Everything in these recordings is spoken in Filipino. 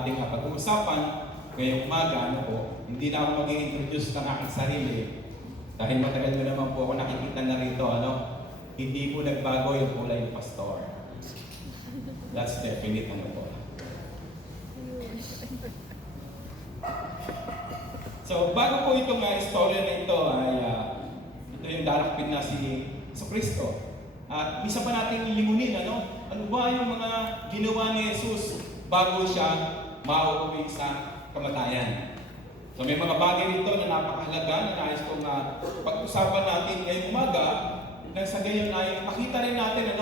ating pag-uusapan ngayong umaga. Hindi na ako mag-i-introduce ng aking sarili. Dahil matagal mo naman po ako nakikita na rito, hindi po nagbago yung kulay ng pastor. That's definite, po. So, bago po itong istorya na ito ay ito yung dalakpin na si Kristo. At isa pa natin limunin, ano ba yung mga ginawa ni Jesus bago siya mauwi sa kamatayan. So may mga bagay rito na napakahalaga na nais kong pag-usapan natin ngayong umaga nang sa gayon ay makita rin natin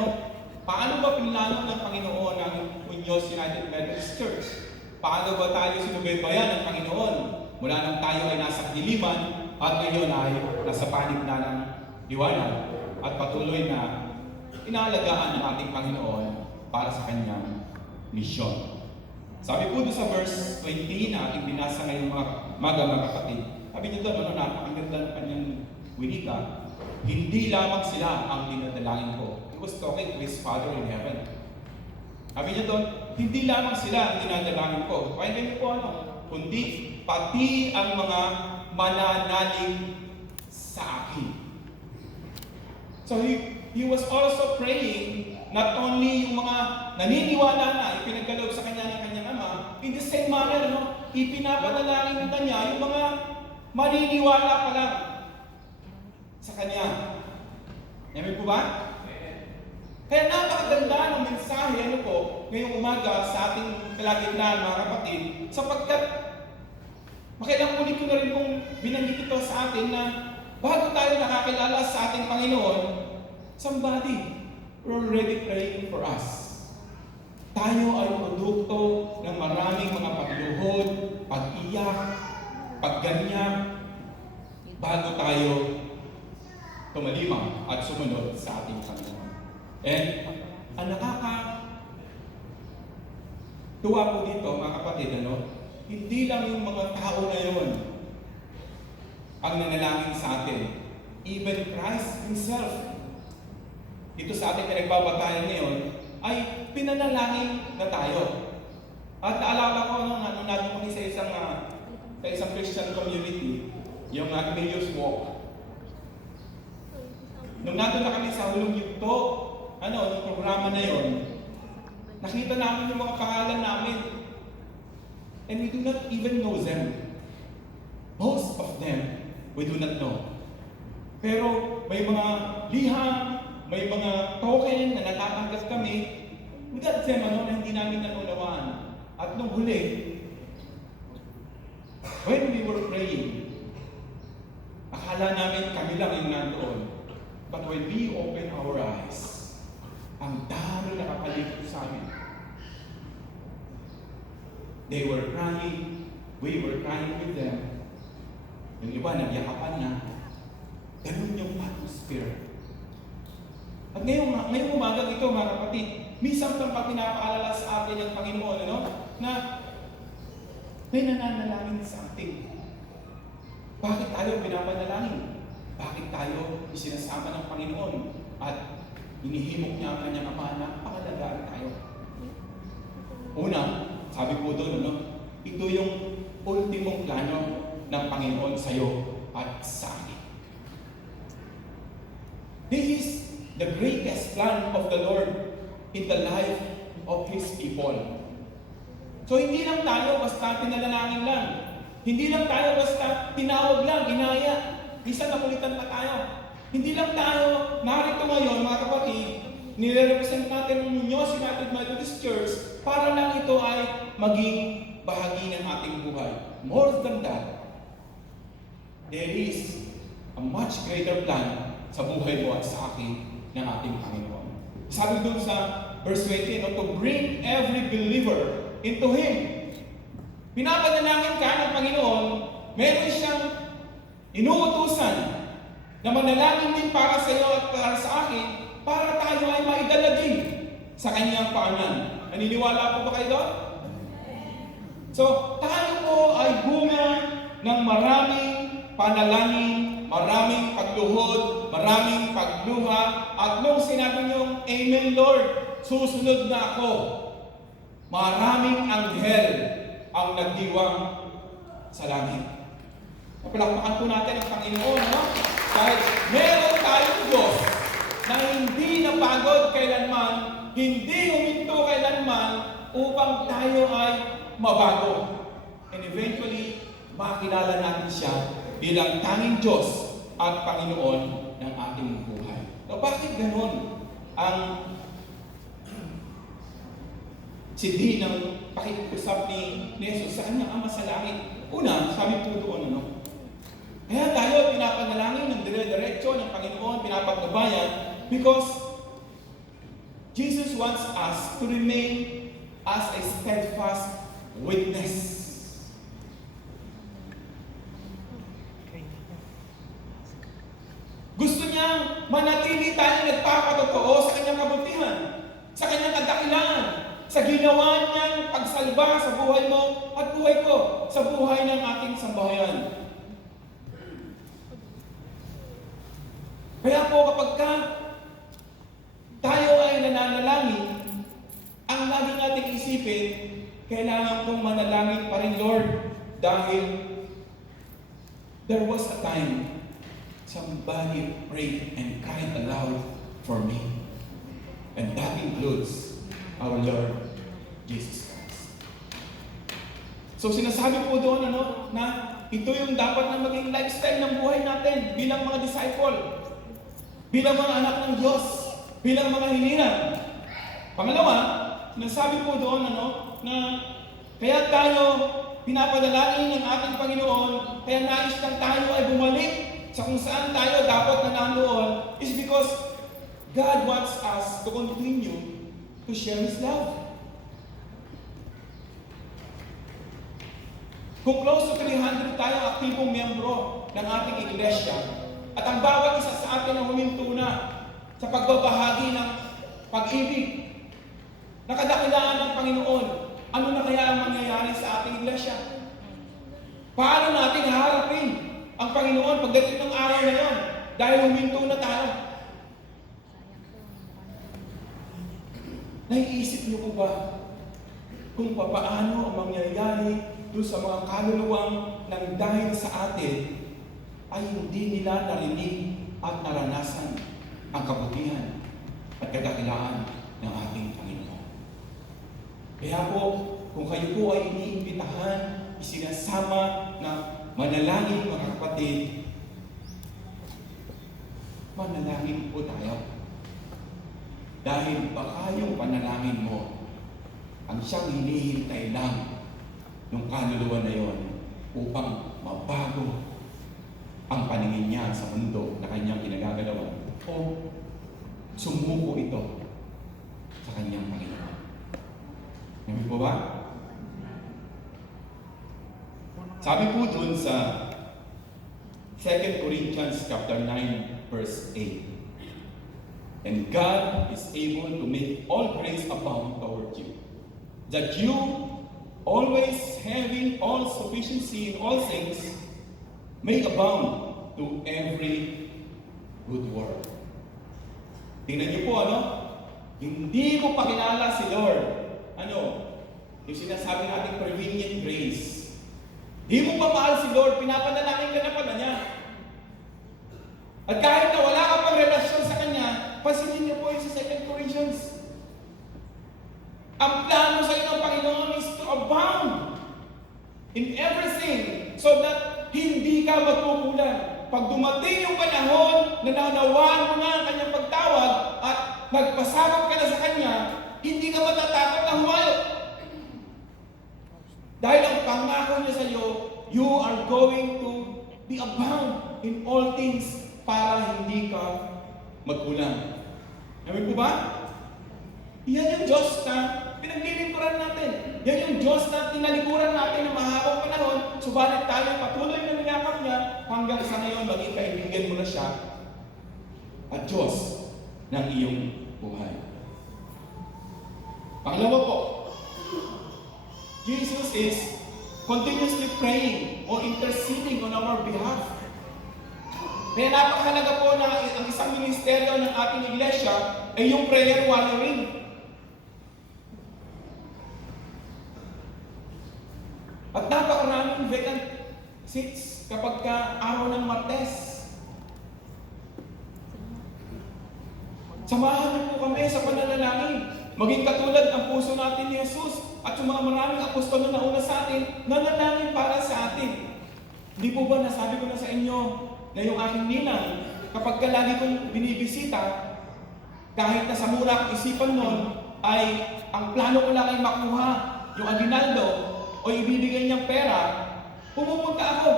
paano ba pinlano ng Panginoon ang Muñoz United Methodist Church? Paano ba tayo sinubaybayan ng Panginoon mula nang tayo ay nasa kadiliman at ngayon ay nasa panig na ng liwanag at patuloy na inaalagaan ng ating Panginoon para sa kanyang misyon. Sabi po doon sa verse 20 na ating binasa ngayong mga kapatid, sabi niyo doon, napakaganda ng kanyang winika, hindi lamang sila ang dinadalangin ko. He was talking to his Father in heaven. Sabi niya doon, hindi lamang sila ang dinadalangin ko. Pakinggan niyo po kundi pati ang mga mananalig sa akin. So he was also praying not only yung mga naniniwala na ipinagkaloob sa kanya ng kanyang ama, in the same manner, ipinapanalangin na niya yung mga maniniwala pa lang sa kanya. Amen po ba? Kaya napakaganda ng mensahe, ngayong umaga sa ating kalagitnaan, mga kapatid, sapagkat makailang ulit ko na rin kung binanggit ito sa atin na bago tayo nakakilala sa ating Panginoon, somebody already praying for us. Tayo ay produkto ng maraming mga pagluhod, pag-iyak, pagganyak, bago tayo tumalima at sumunod sa ating Panginoon. And ang nakakatuwa po dito, mga kapatid, hindi lang yung mga tao ngayon ang nanalangin sa atin. Even Christ Himself, dito sa ating pinagbabatayan ngayon, ay pinanalangin na tayo. At naalala ko nung natin kami sa isang Christian community, yung Emmaus Walk. Nung natin na kami sa Hulong Yugto, yung programa na yon, nakita namin yung mga pangalan namin. And we do not even know them. Most of them, we do not know. Pero may mga liham, may mga token na natatanggap kami, we got them na hindi namin nanunawaan. At nung huli, when we were praying, akala namin kami lang yung nandoon. But when we open our eyes, ang dami nakapaligid sa amin. They were crying, we were crying with them. Yung iba, nagyakapan na. Ganun yung atmosphere. At ngayong umaga ito, mga kapatid, minsan pang pinapaalala sa atin ng Panginoon, na may nananalangin sa atin. Bakit tayo pinapanalangin? Bakit tayo isinasama ng Panginoon? At inihimok niya ang kanyang ama na pakalagaan tayo. Una, sabi po doon, ito yung ultimong plano ng Panginoon sa iyo at sa akin. This is the greatest plan of the Lord in the life of His people. So hindi lang tayo basta pinalangin lang. Hindi lang tayo basta tinawag lang, inaya. Isa nakulitan pa tayo. Hindi lang tayo narito ngayon, mga kapatid, nire-represent natin ang Muñoz United Methodist Church para lang ito ay maging bahagi ng ating buhay. More than that, there is a much greater plan sa buhay mo at sa akin ng ating Panginoon. Sabi doon sa verse 20, to bring every believer into Him. Pinapanalangin ka ng Panginoon, meron siyang inuutusan na manalangin din para sa iyo at para sa akin, para tayo ay maidala din sa kanyang paanan. Naniniwala po ba kayo doon? So, tayo po ay bunga ng maraming panalangin, maraming pagluhod, maraming pagluha, at nung sinabi niyong, Amen Lord, susunod na ako. Maraming anghel ang nagdiwang sa langit. Palakpakan po natin ang Panginoon, no? Dahil meron tayong Diyos na hindi napagod kailanman, hindi huminto kailanman upang tayo ay mabago. And eventually, makilala natin siya bilang tanging Diyos at Panginoon ng ating buhay. So, bakit ganun ang sidhi ng pakiusap ni Jesus sa kanyang Ama sa langit? Una, sabi po doon, ano? Kaya tayo pinapanalangin ng dire-diretso ng Panginoon, pinapagbabayan, because Jesus wants us to remain as a steadfast witness. Gusto niyang manatili tayo nagpapatotoo sa kanyang kabutihan, sa kanyang kadakilaan, sa ginawa niyang pagsalba sa buhay mo at buhay ko, sa buhay ng ating sambahayan. Kaya po kapag tayo ay nananalangin, ang lagi nating isipin, kailangan kong manalangin pa rin, Lord, dahil there was a time somebody prayed and cried aloud for me. And that includes our Lord Jesus Christ. So sinasabi po doon na ito yung dapat na maging lifestyle ng buhay natin bilang mga disciple, bilang mga anak ng Diyos, bilang mga hinirang. Pangalawa, sinasabi po doon na kaya tayo pinapadalangin ng ating Panginoon, kaya nais lang tayo ay bumalik sa kung saan tayo dapat na nandoon, is because God wants us to continue to share His love. Kung close to 300 tayo aktibong miyembro ng ating iglesia, at ang bawat isa sa atin ang huminto na sa pagbabahagi ng pag-ibig, nakadakilaan ng Panginoon, ano na kaya ang mangyayari sa ating iglesia? Paano natin haharapin ang Panginoon pagdating ng araw na yon dahil huminto na tayo? Naiisip niyo po ba kung paano ang mangyayari doon sa mga kaluluwang nang dahil sa atin ay hindi nila narinig at naranasan ang kabutihan at kadakilaan ng ating Panginoon? Kaya po, kung kayo po ay iniimbitahan, isinasama na manalangin, mga kapatid, manalangin po tayo. Dahil baka yung panalangin mo ang siyang hinihintay lang ng kaluluwa na yon upang mabago ang paningin niya sa mundo na kanyang kinagagalawan o sumuko ito sa kanyang Panginoon. Namin po ba? Sabi po dun sa 2 Corinthians chapter 9 verse 8, and God is able to make all grace abound toward you, that you, always having all sufficiency in all things, may abound to every good work. Tingnan niyo po, hindi mo pakilala si Lord. Yung sinasabi natin prevenient grace. Hindi mo pa mahal si Lord, pinapanalangin ka na pala niya. At kahit na wala ka pang relasyon sa Kanya, pansinin niyo po yung sa 2 Corinthians. Ang plano sa inyo ng Panginoon is to abound in everything so that hindi ka magkukulang. Pag dumating yung panahon na nanawaan mo na ang Kanyang pagtawag at nagpasakop ka na sa Kanya, hindi ka matatakot na humayo. Dahil ang pangako niya sa iyo, you are going to be abound in all things para hindi ka magkulang. Amin po ba? Yan yung Diyos na pinaglilingkuran natin. Yan yung Diyos na tinalikuran natin ng mahabang panahon, subalit tayo patuloy na niyakap niya hanggang sa ngayon maging kaibigan mo na siya at Diyos ng iyong buhay. Pangalawa po, Jesus is continuously praying or interceding on our behalf. Kaya napakahalaga po na ang isang ministeryo ng ating iglesia ay yung prayer warrioring. At napakaraming vacant seats kapag ka araw ng Martes. Samahan niyo po kami sa pananalangin. Maging katulad ang puso natin ni Jesus at yung mga maraming apostol na nauna sa atin, nanalangin para sa atin. Hindi po ba nasabi ko na sa inyo na yung aking ninang, kapag ka lagi kong binibisita, kahit na sa mura ang isipan nun, ay ang plano ko lang ay makuha yung aginaldo o ibibigay niyang pera, pumupunta ako.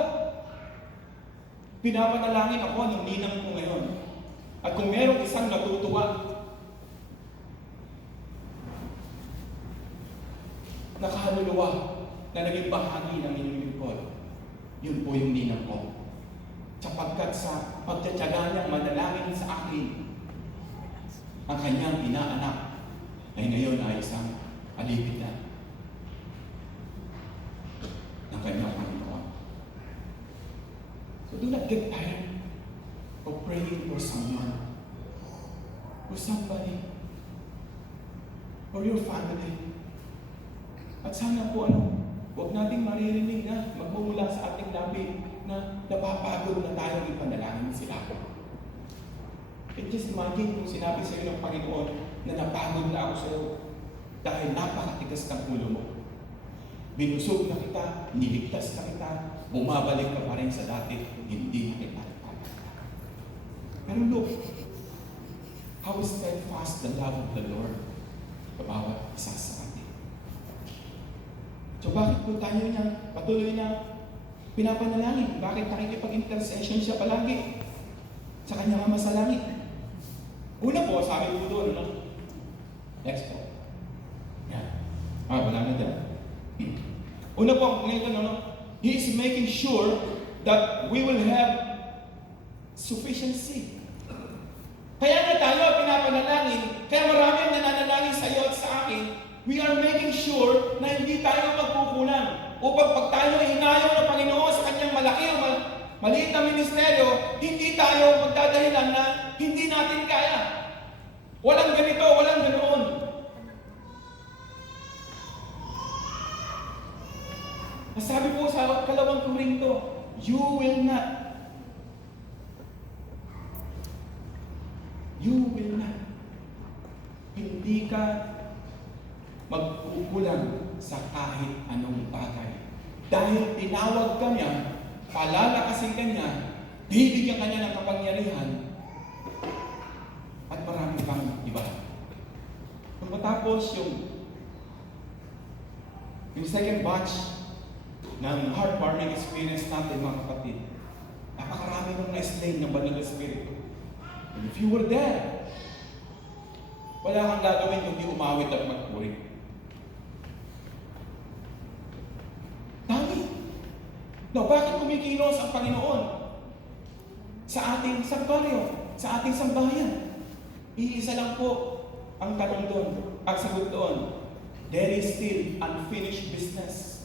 Pinapanalangin ako ng ninang ko ngayon. At kung merong isang natutuwa, nakaluluwa na naging bahagi ng inyong lingkod, yun po yung ninang ko. Sapagkat sa pagtsatsaga niyang manalangin sa akin, ang kanyang inaanak ay ngayon ay isang alipid na ng kanyang Panginoon. So do not get tired of praying for someone, for somebody, for your family. At sana po huwag nating maririnig na magmumula sa ating labi na napapagod na tayo ipanalangin sila. And just imagine kung sinabi sa iyo ng Panginoon na napagod na ako sa iyo dahil napakatigas ng ulo mo. Binusog na kita, niligtas na kita, bumabalik ka pa rin sa dati, hindi na kita. Pero look, how steadfast the love of the Lord sa bawat isa sa atin. So bakit po tayo niya patuloy na pinapanalangin? Bakit nakikipag-intercession siya palagi sa kanyang Ama sa langit? Una po, sabi po doon, next po. Yan. Wala na dyan. Una po, ngayon, He is making sure that we will have sufficiency. Kaya na tayo pinapanalangin, kaya maraming nananalangin sa iyo at sa akin, we are making sure na hindi tayo magkukulang. Upang pag tayo hinayaw ng Panginoon sa kanyang malaki o maliit na ministeryo, hindi tayo magdadahilan na hindi natin kaya. Walang ganito, walang ganoon. Sabi po sa 2 Korinto, you will not hindi ka magkukulang sa kahit anong bagay. Dahil tinawag ka niya, palalakasin ka niya, bibigyan ka niya ng kapangyarihan, at marami pang iba. Kung matapos yung second batch ng heartwarming experience natin, mga kapatid, napakarami nung na-slay ng Banal na Espiritu. And if you were there, wala kang gagawin kung di umawit at magpuri. Dami. No, bakit kumikilos ang Panginoon sa ating sambaryo, sa ating sambahayan? Iisa lang po ang tanong doon, ang sagot doon. There is still unfinished business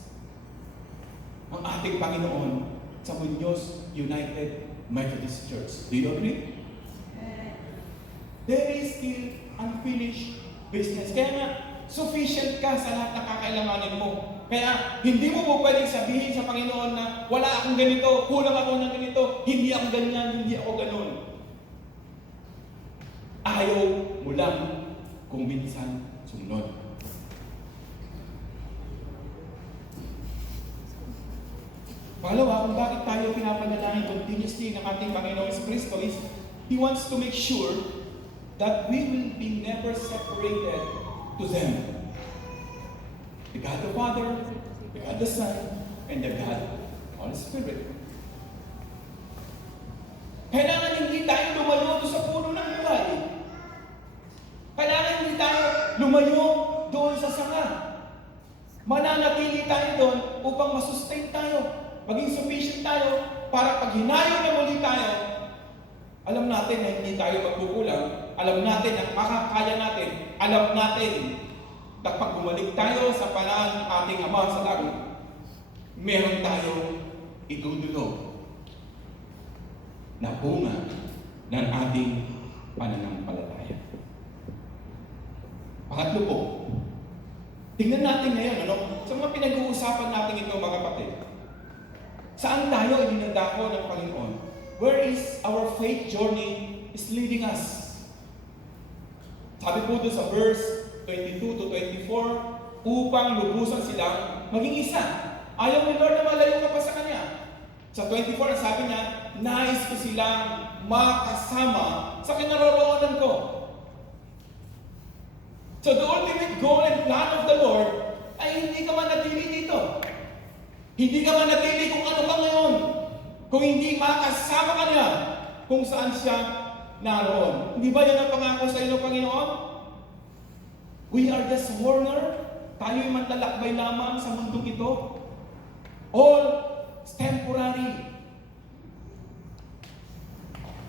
ang ating Panginoon sa Muñoz United Methodist Church. Do you agree? There is still unfinished business. Kaya nga, sufficient ka sa lahat ng kakailanganin mo. Kaya, hindi mo po pwedeng sabihin sa Panginoon na wala akong ganito, kulang ako ng ganito, hindi ako ganyan, hindi ako ganon. Ayaw mo lang kung minsan sumunod. Pangalawa, kung bakit tayo pinapanalangin continuously ng ating Panginoon sa Kristo is He wants to make sure that we will be never separated to them. The God the Father, the God the Son, and the God the Holy Spirit. Kailangan hindi tayo lumayo doon sa puno ng buhay. Kailangan hindi tayo lumayo doon sa sanga. Mananatili tayo doon upang masustain tayo. Maging sufficient tayo para pag hinayo na muli tayo, alam natin na hindi tayo magkukulang. Alam natin na makakaya natin. Alam natin na pag bumalik tayo sa panahon ng ating Ama sa langit, meron tayong idudulog na bunga ng ating pananampalataya. Pangatlo po, tingnan natin ngayon, sa mga pinag-uusapan natin ito, mga Saan tayo ininadako ng Panginoon? Where is our faith journey is leading us? Sabi po doon sa verse 22 to 24, upang lubusan silang maging isa. Ayaw ni Lord na malayo ka pa sa Kanya. Sa 24, sabi niya, nais ko silang makasama sa kinaroroonan ko. So the ultimate goal and plan of the Lord ay hindi ka manatili dito. Hindi ka manatili kung ano ka ngayon. Kung hindi makasama ka niya kung saan siya naroon. Hindi ba yan ang pangako sa iyo, Panginoon? We are just foreigner. Tayo'y manlalakbay lamang sa mundong ito. All temporary.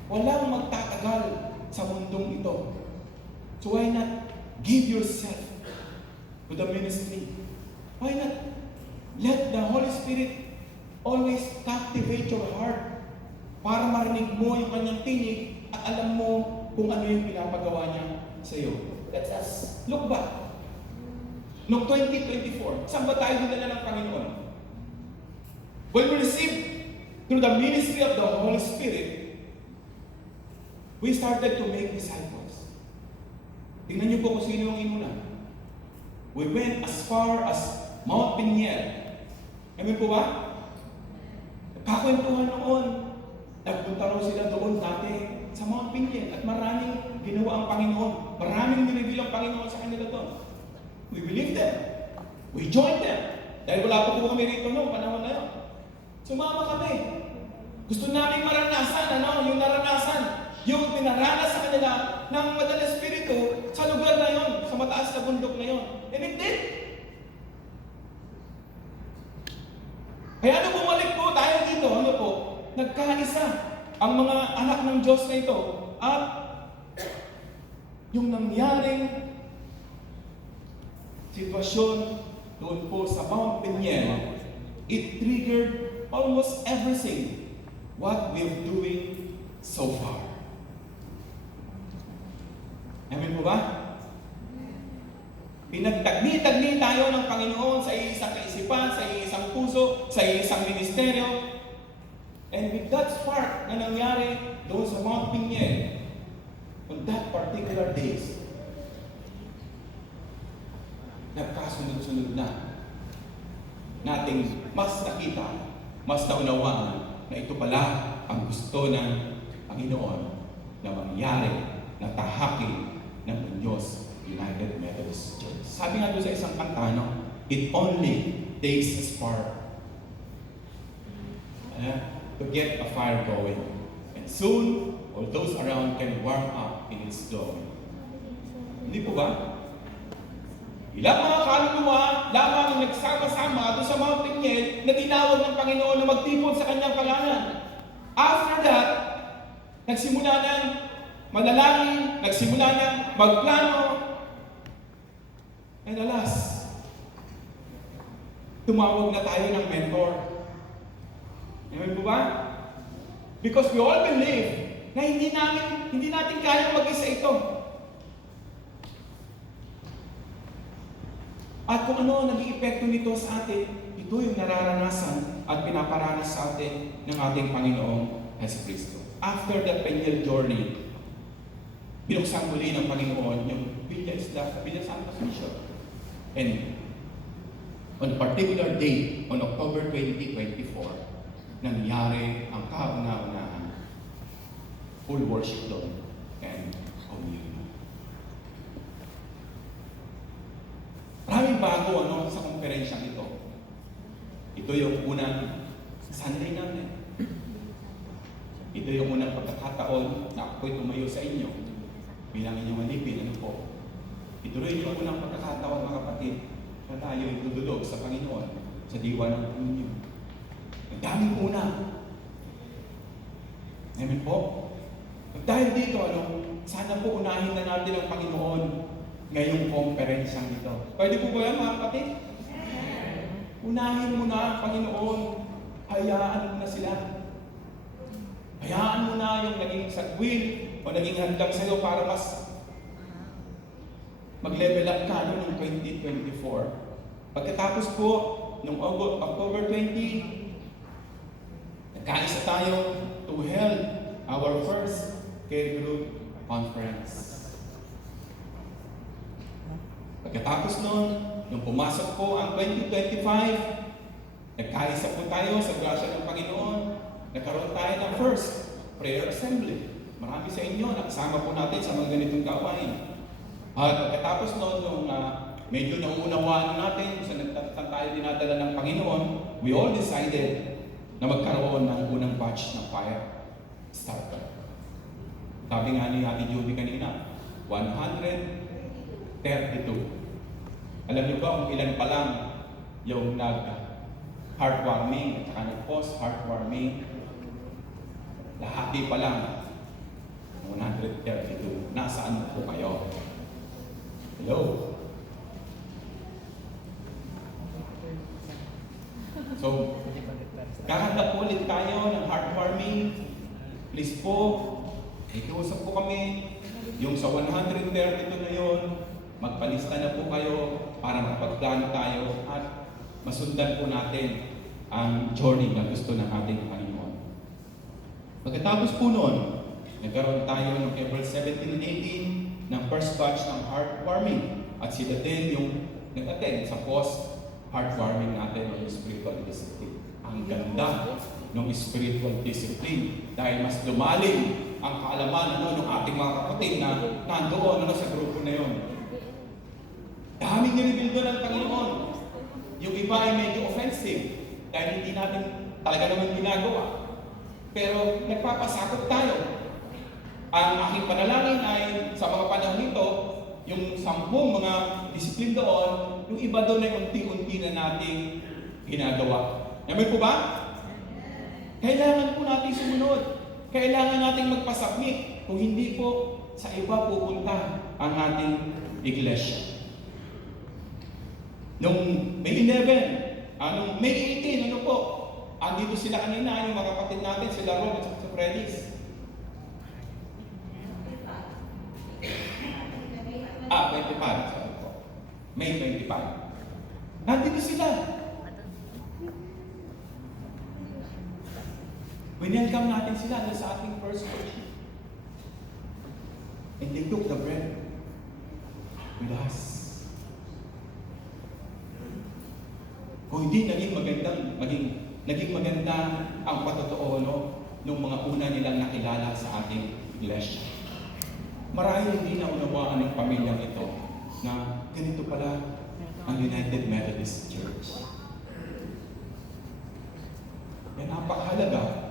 Walang magtatagal sa mundong ito. So why not give yourself to the ministry? Why not let the Holy Spirit always captivate your heart para marinig mo yung kanyang tinig at alam mo kung ano yung pinapagawa niya sa iyo. Let us look back. Noong 2024, saan ba tayo dinala ng Panginoon? When we received through the ministry of the Holy Spirit, we started to make disciples. Tingnan niyo po kung sino yung inuna. We went as far as Mount Piniel. Amen po ba? Kakwentuhan noon. Nagpunta raw sila doon dati sa Mount Piniel at maraming ginawa ang Panginoon. Maraming nireveal ang Panginoon sa kanila doon. We believe them. We joined them. Dahil wala pa po kami rito noong panahon na yun. Sumama kami. Gusto namin maranasan, yung naranasan. Yung pinaranas sa kanila ng Madal Espiritu sa lugar na yon, sa mataas na bundok na yon. And it did. Kaya nung bumalik po tayo dito, nagkaisa ang mga anak ng Diyos na ito at yung nangyaring sitwasyon doon po sa Mount Piniel, it triggered almost everything what we're doing so far. Amen po ba? Pinagtagni-tagni tayo ng Panginoon sa isang kaisipan, sa isang puso, sa isang ministeryo. And with that spark na nangyari doon sa Mount Piniel, on that particular days, nagkasunod-sunod na nating mas nakita, mas naunawaan na ito pala ang gusto ng Panginoon na mangyari, na tahakin ng Diyos United Methodist Church. Sabi nga doon sa isang kanta, it only takes a spark to get a fire going. And soon, all those around can warm up in its glory. Hindi po ba? Ilang mga kaluluwa lamang ang nagsama-sama doon sa Mount Piniel na tinawag ng Panginoon na magtipon sa kanyang pangalan. After that, nagsimula ng manalangin, nagsimula ng magplano, and alas, tumawag na tayo ng mentor. Amen po ba? Because we all believe na hindi natin kaya mag-isa ito. At kung ano naging epekto nito sa atin, ito yung nararanasan at pinaparanas sa atin ng ating Panginoong Jesucristo. After that Piniel journey, binuksan muli ng Panginoon yung Villa Santa Mission. And on a particular day, on October 2024, nangyari ang kauna-unahan. Full worship doon and communion. Maraming bago sa konferensyang ito. Ito yung unang Sunday namin. Ito yung unang pagkakataon na ako'y tumayo sa inyo bilang inyong alipin. Ito rin yung unang pagkakataon, mga kapatid, na tayo itudulog sa Panginoon sa diwa ng Panginoon. Ang daming una. Amen po? At dahil dito, sana po unahin na natin ang Panginoon ngayong konferensyang ito. Pwede po ba yan, mga kapatid? Unahin mo na ang Panginoon. Hayaan mo na sila. Hayaan mo na yung naging sagwin o naging handang sa'yo para mas mag-level up ka noong 2024. Pagkatapos po, noong October 20, Nagkaisa tayo to held our first care group conference. Pagkatapos nun, nung pumasok po ang 2025, nagkaisa po tayo sa grasya ng Panginoon. Nagkaroon tayo ng first prayer assembly. Marami sa inyo, nakasama po natin sa mga ganitong gawain. At pagkatapos nun, nung medyo nauunawaan natin kung saan tayo dinadala ng Panginoon, we all decided na magkaroon ng unang batch ng fire starter. Sabi nga ni Ate Judy kanina, 132. Alam niyo ba kung ilan pa lang yung nag-heartwarming at saka nag-post-heartwarming? Lahati pa lang, 132. Nasaan po kayo? Hello? So, kahanda po ulit tayo ng heartwarming. Please po, ikiusap po kami. Yung sa 132 na yun, magpalista na po kayo para makapagplano tayo at masundan po natin ang journey na gusto ng ating Panginoon. Pagkatapos po noon, nagkaroon tayo ng April 17 and 18 ng first batch ng heartwarming at sila din yung nag-attend sa post-heartwarming natin ng spiritual discipline. Ang ganda ng spiritual discipline dahil mas lumalim ang kaalaman ng ating mga kapatid na nandoon sa grupo na yun. Daming nilibildo ng Panginoon. Yung iba ay medyo offensive dahil hindi natin talaga naman ginagawa. Pero nagpapasakot tayo. Ang aking panalangin ay sa mga panahon nito, yung 10 mga disiplin doon, yung iba doon ay unti-unti na nating ginagawa. Naman po ba? Kailangan po natin sumunod. Kailangan nating magpasubmit. Kung hindi po, sa iba pupunta ang ating iglesia. Nung May 11, nung May 18, ano po? Andito sila kanina, yung mga kapatid natin, sila Rob at sa Freddy's. 25, sabi po. May 25. Nandito sila. Winelcome natin sila sa ating first worship. And they took the bread with us. Kung hindi naging maganda ang patotoo nung mga una nilang nakilala sa ating iglesia. Marahil hindi na unawaan ng pamilyang ito na ganito pala ang United Methodist Church. Yan napakahalaga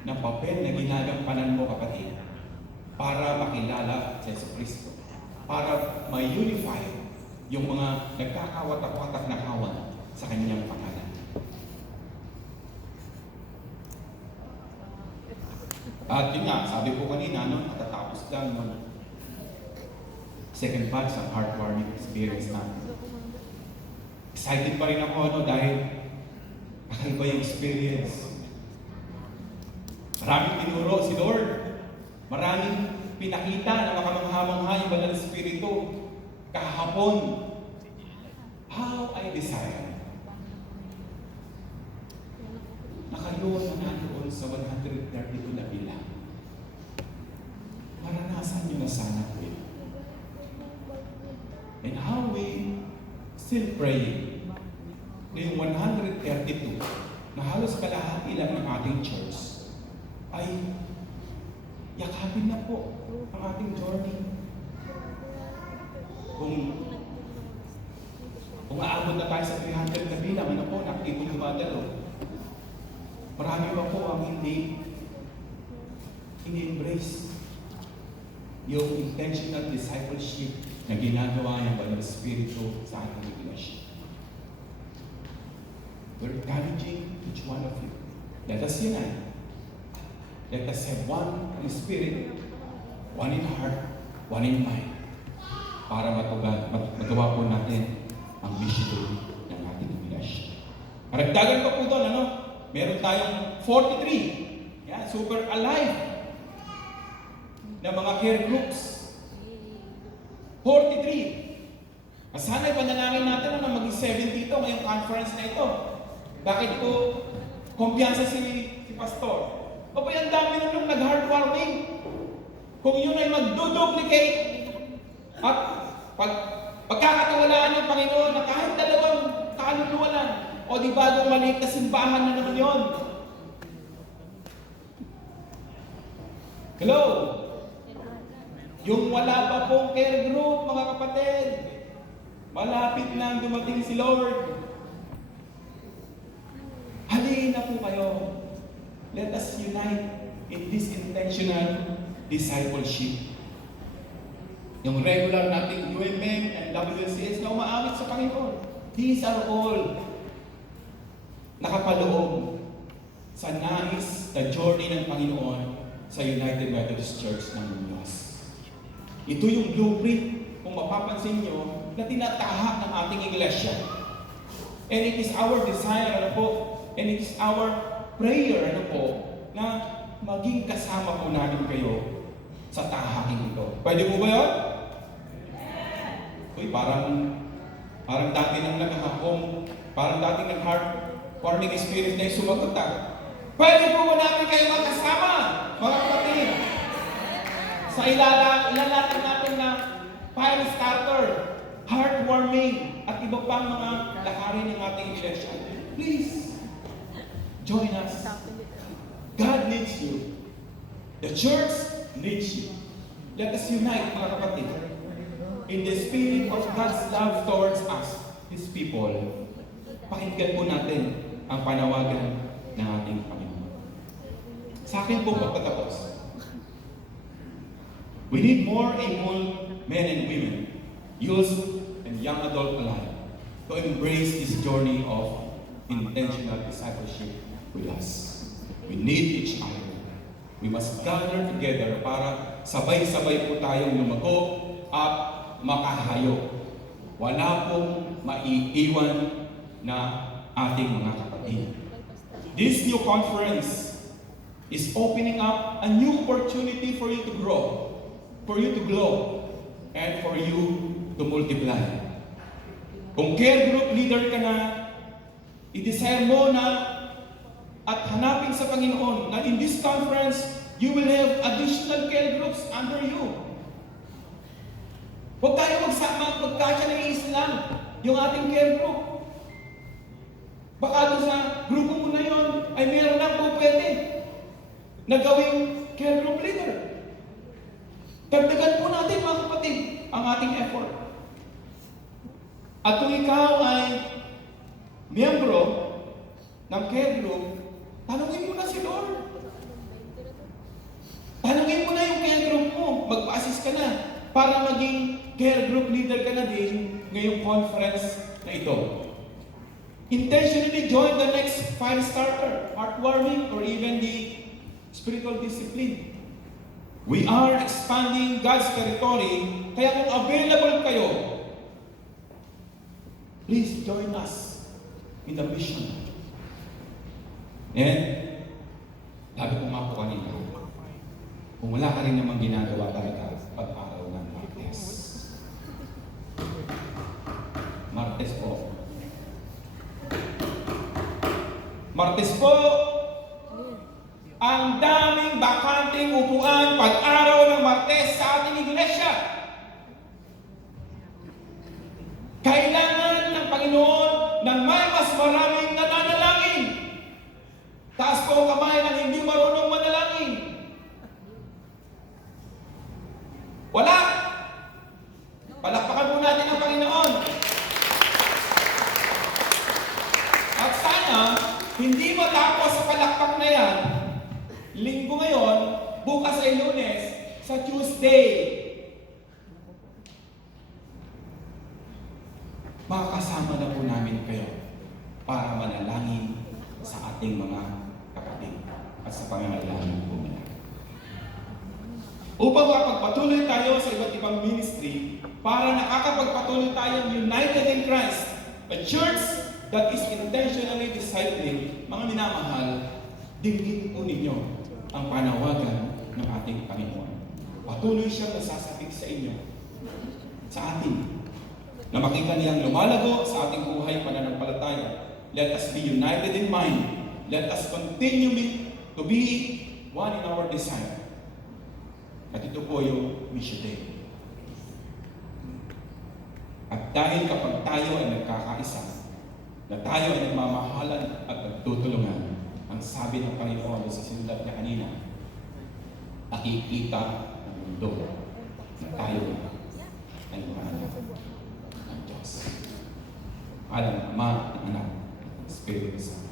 ng papel na ginagampanan mo, kapatid, para makilala si Yesu Cristo, para ma-unify yung mga nagkakawatak-watak na kawan sa kanyang pangalan. At yun nga, sabi ko kanina, matatapos lang ng second batch ng heartwarming experience natin. Excited pa rin ako dahil kakaiba yung experience. Maraming tinuro si Lord. Maraming pinakita na makamangha-mangha yung Banal na Espiritu. Kahapon, how I desire na kayo na nandoon sa 132 na bilang. Maranasan nyo na sana po yun. And how we still praying na yung 132 na halos kalahati lang ng ating church ay yakapin na po ang ating journey. Kung aabot na tayo sa 300 na bilang, ano po, nakikita yung madalo. Marami pa po ang hindi embrace yung intentional discipleship na ginagawa ng Banal Espiritu sa ating iglesia. We're encouraging each one of you. Let us unite. Let us have one in spirit, one in heart, one in mind, para magawa po natin ang mission ng ating iglesia. Karagdagan pa po doon, meron tayong 43, super alive na mga care groups. 43. Sana'y panalangin natin na maging 70 ito ngayong conference na ito. Bakit po kumpiyansa si pastor. O ba, ang dami na nung nag-heartwarming. Kung yun ay magduduplicate at pagkakatiwalaan ng Panginoon na kahit dalawang kaluluwa lang, o di bagong maliit na simbahan na naman yun. Hello? Yung wala pa pong care group, mga kapatid, malapit nang dumating si Lord. Halina po kayo. Let us unite in this intentional discipleship. Yung regular nating UMM and WCS na umaawit sa Panginoon. These are all nakapaloob sa nais, the journey ng Panginoon sa United Methodist Church ng Muñoz. Ito yung blueprint, kung mapapansin nyo, na tinatahak ng ating iglesia. And it is our desire, and it is our prayer, na maging kasama po namin kayo sa tahaking ito. Pwede po ba yun? Uy, parang dati nang nagkakakong, parang dati nag-heartwarming experience na yung sumagot. Pwede po ba namin kayo magkasama, mga kapatid? Sa ilalatan natin na fire starter, heartwarming, at iba pang mga lakarin ng ating iglesia. Please, join us. God needs you. The church needs you. Let us unite, mga kapatid, in the spirit of God's love towards us, His people. Pakinggan po natin ang panawagan ng ating Panginoon. Sa akin po pagtatapos, we need more able men and women, youth and young adult alike, to embrace this journey of intentional discipleship with us. We need each other. We must gather together para sabay-sabay po tayong lumago at makahayo. Wala pong maiiwan na ating mga kapatid. This new conference is opening up a new opportunity for you to grow, for you to grow, and for you to multiply. Kung care group leader ka na, i-desire mo na at hanapin sa Panginoon na in this conference, you will have additional care groups under you. Huwag tayo magkasya ng isa lang yung ating care group. Baka doon sa grupo mo na yun, ay meron lang po pwede na gawing care group leader. Dagdagan po natin, mga kapatid, ang ating effort. At kung ikaw ay miyembro ng care group, tanungin mo na si Lord. Tanungin mo na yung care group mo. Magpa-assist ka na para maging care group leader ka na din ngayong conference na ito. Intentionally join the next fire starter, heartwarming, or even the spiritual discipline. We are expanding God's territory, kaya kung available kayo, please join us in the mission. And, sabi ko nga po kanina, kung wala ka rin namang ginagawa talaga pag-araw ng Martes. Martes po. Martes po, ang daming bakanting upuan pag-araw ng Martes sa ating iglesia. Kailangan ng Panginoon ng may mas maraming nananalangin. Taas po ang kamay ng hindi marunong manalangin. Wala. Palakpakan po natin ang Panginoon. At sana, hindi matapos sa palakpak na yan, linggo ngayon, bukas ay Lunes, sa Tuesday. Makakasama na po namin kayo para manalangin sa ating mga kapatid at sa pangangailangan po nila. Upang makapagpatuloy tayo sa iba't ibang ministry para nakakapagpatuloy tayong united in Christ, a church that is intentionally discipling, mga minamahal, dinggin po ninyo ang panawagan ng ating Panginoon. Patuloy siyang nasasapit sa inyo, sa atin, na makita niyang lumalago sa ating buhay pananampalataya. Let us be united in mind. Let us to be one in our desire. At ito po yung mission day. At dahil kapag tayo ay nagkakaisa, na tayo ay nagmamahalan at nagtutulungan, ang sabi ng Panginoon sa sinulat niya kanina, nakikita ng mundo na tayo ay mga anak ng Diyos. Alam ng Ama, ng Anak, ng Espiritu Santo.